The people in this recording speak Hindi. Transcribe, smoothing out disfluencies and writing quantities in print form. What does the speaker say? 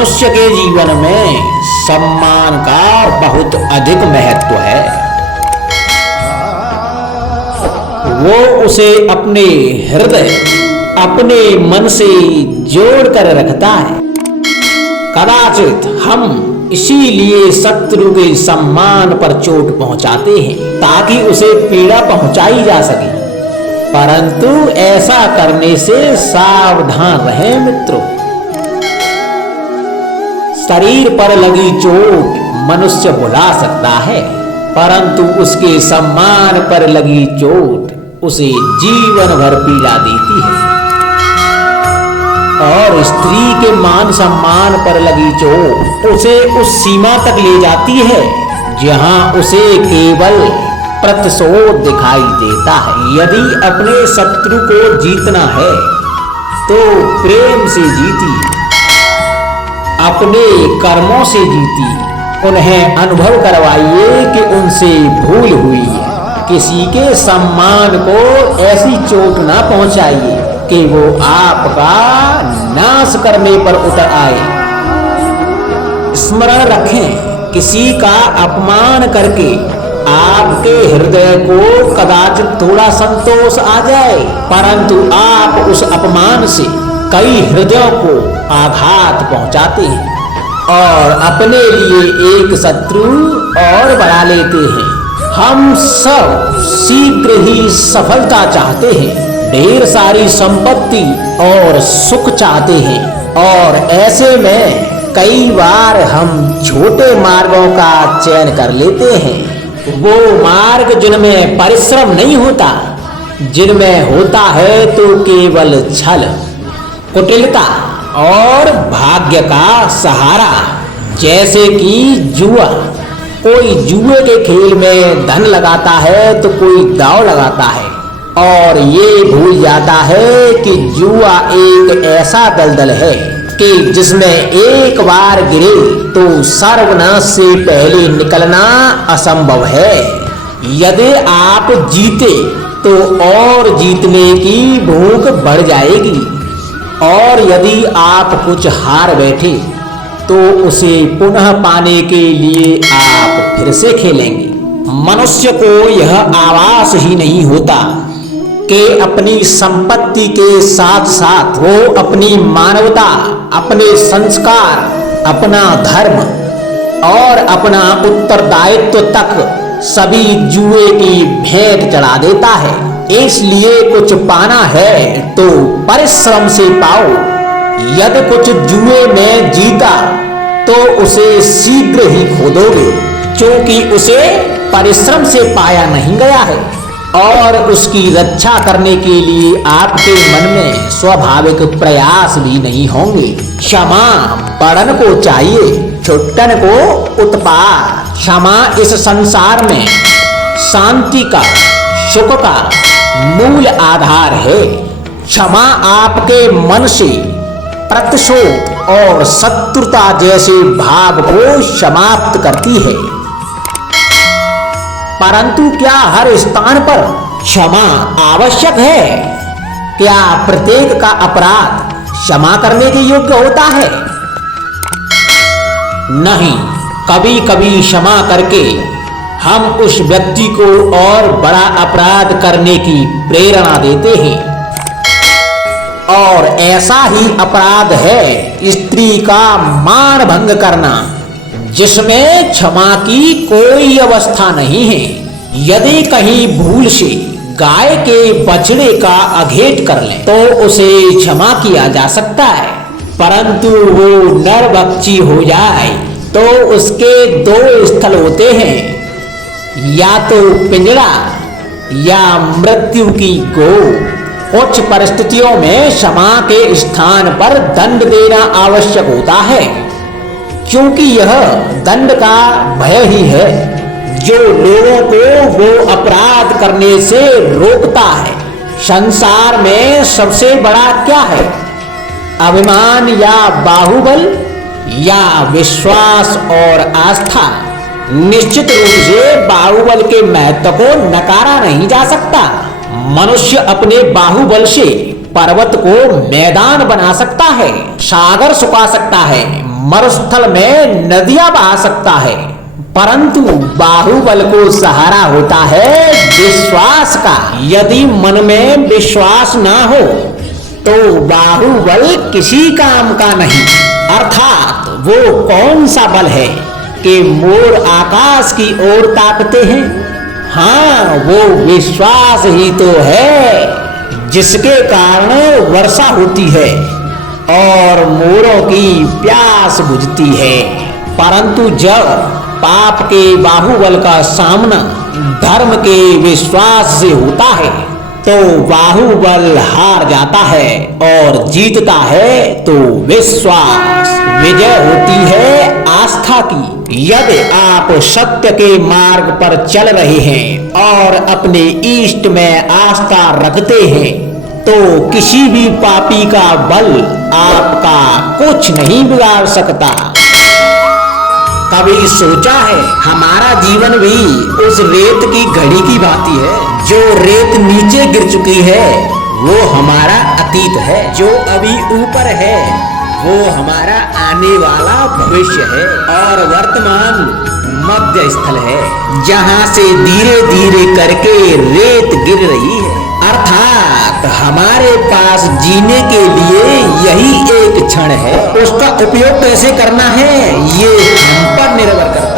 मनुष्य के जीवन में सम्मान का बहुत अधिक महत्व है। वो उसे अपने हृदय, अपने मन से जोड़ कर रखता है। कदाचित हम इसीलिए शत्रु के सम्मान पर चोट पहुंचाते हैं ताकि उसे पीड़ा पहुंचाई जा सके, परंतु ऐसा करने से सावधान रहें मित्रों। शरीर पर लगी चोट मनुष्य भुला सकता है, परंतु उसके सम्मान पर लगी चोट उसे जीवन भर पीड़ा देती है। और स्त्री के मान सम्मान पर लगी चोट उसे उस सीमा तक ले जाती है जहां उसे केवल प्रतिशोध दिखाई देता है। यदि अपने शत्रु को जीतना है तो प्रेम से जीती, अपने कर्मों से जीती। उन्हें अनुभव करवाइए कि उनसे भूल हुई है। किसी के सम्मान को ऐसी चोट ना पहुंचाइए कि वो आपका नाश करने पर उतर आए। स्मरण रखें, किसी का अपमान करके आपके हृदय को कदाचित थोड़ा संतोष आ जाए, परंतु आप उस अपमान से कई हृदयों को आघात पहुंचाते हैं और अपने लिए एक शत्रु और बढ़ा लेते हैं। हम सब शीघ्र ही सफलता चाहते हैं, ढेर सारी संपत्ति और सुख चाहते हैं, और ऐसे में कई बार हम छोटे मार्गों का चयन कर लेते हैं। वो मार्ग जिनमें परिश्रम नहीं होता, जिनमें होता है तो केवल छल, कुटिलता और भाग्य का सहारा। जैसे कि जुआ, कोई जुए के खेल में धन लगाता है तो कोई दांव लगाता है और ये भूल जाता है कि जुआ एक ऐसा दलदल है कि जिसमें एक बार गिरे तो सर्वनाश से पहले निकलना असंभव है। यदि आप जीते तो और जीतने की भूख बढ़ जाएगी, और यदि आप कुछ हार बैठे तो उसे पुनः पाने के लिए आप फिर से खेलेंगे। मनुष्य को यह आभास ही नहीं होता कि अपनी संपत्ति के साथ साथ वो अपनी मानवता, अपने संस्कार, अपना धर्म और अपना उत्तरदायित्व तक सभी जुए की भेंट चढ़ा देता है। इसलिए कुछ पाना है तो परिश्रम से पाओ। यदि कुछ जुए में जीता तो उसे शीघ्र ही खो दोगे, क्योंकि उसे परिश्रम से पाया नहीं गया है। और उसकी रक्षा करने के लिए आपके मन में स्वाभाविक प्रयास भी नहीं होंगे। क्षमा बड़न को चाहिए, छुट्टन को उत्पात। क्षमा इस संसार में शांति का, सुख का मूल आधार है। क्षमा आपके मन से प्रतिशोध और शत्रुता जैसे भाव को समाप्त करती है। परंतु क्या हर स्थान पर क्षमा आवश्यक है? क्या प्रत्येक का अपराध क्षमा करने के योग्य होता है? नहीं, कभी कभी क्षमा करके हम उस व्यक्ति को और बड़ा अपराध करने की प्रेरणा देते हैं। और ऐसा ही अपराध है स्त्री का मान भंग करना, जिसमें क्षमा की कोई अवस्था नहीं है। यदि कहीं भूल से गाय के बछड़े का अघेट कर ले तो उसे क्षमा किया जा सकता है, परंतु वो नरभक्षी हो जाए तो उसके दो स्थल होते हैं, या तो पिंजड़ा या मृत्यु की गोद। कुछ परिस्थितियों में क्षमा के स्थान पर दंड देना आवश्यक होता है, क्योंकि यह दंड का भय ही है जो लोगों को वो अपराध करने से रोकता है। संसार में सबसे बड़ा क्या है? अभिमान या बाहुबल या विश्वास और आस्था? निश्चित रूप से बाहुबल के महत्व को नकारा नहीं जा सकता। मनुष्य अपने बाहुबल से पर्वत को मैदान बना सकता है, सागर सुखा सकता है, मरुस्थल में नदियां बहा सकता है, परंतु बाहुबल को सहारा होता है विश्वास का। यदि मन में विश्वास ना हो तो बाहुबल किसी काम का नहीं। अर्थात वो कौन सा बल है कि मोर आकाश की ओर ताकते हैं? हाँ, वो विश्वास ही तो है जिसके कारण वर्षा होती है और मोरों की प्यास बुझती है। परंतु जब पाप के बाहुबल का सामना धर्म के विश्वास से होता है तो बाहुबल हार जाता है और जीतता है तो विश्वास। विजय होती है आस्था की। यदि आप सत्य के मार्ग पर चल रहे हैं और अपने इष्ट में आस्था रखते हैं तो किसी भी पापी का बल आपका कुछ नहीं बिगाड़ सकता। कभी सोचा है हमारा जीवन भी उस रेत की घड़ी की भांति है। जो रेत नीचे गिर चुकी है वो हमारा अतीत है, जो अभी ऊपर है वो हमारा आने वाला भविष्य है और वर्तमान मध्य स्थल है जहां से धीरे धीरे करके रेत गिर रही है। अर्थात हमारे पास जीने के लिए यही एक क्षण है। उसका उपयोग कैसे करना है ये हम पर निर्भर करता है।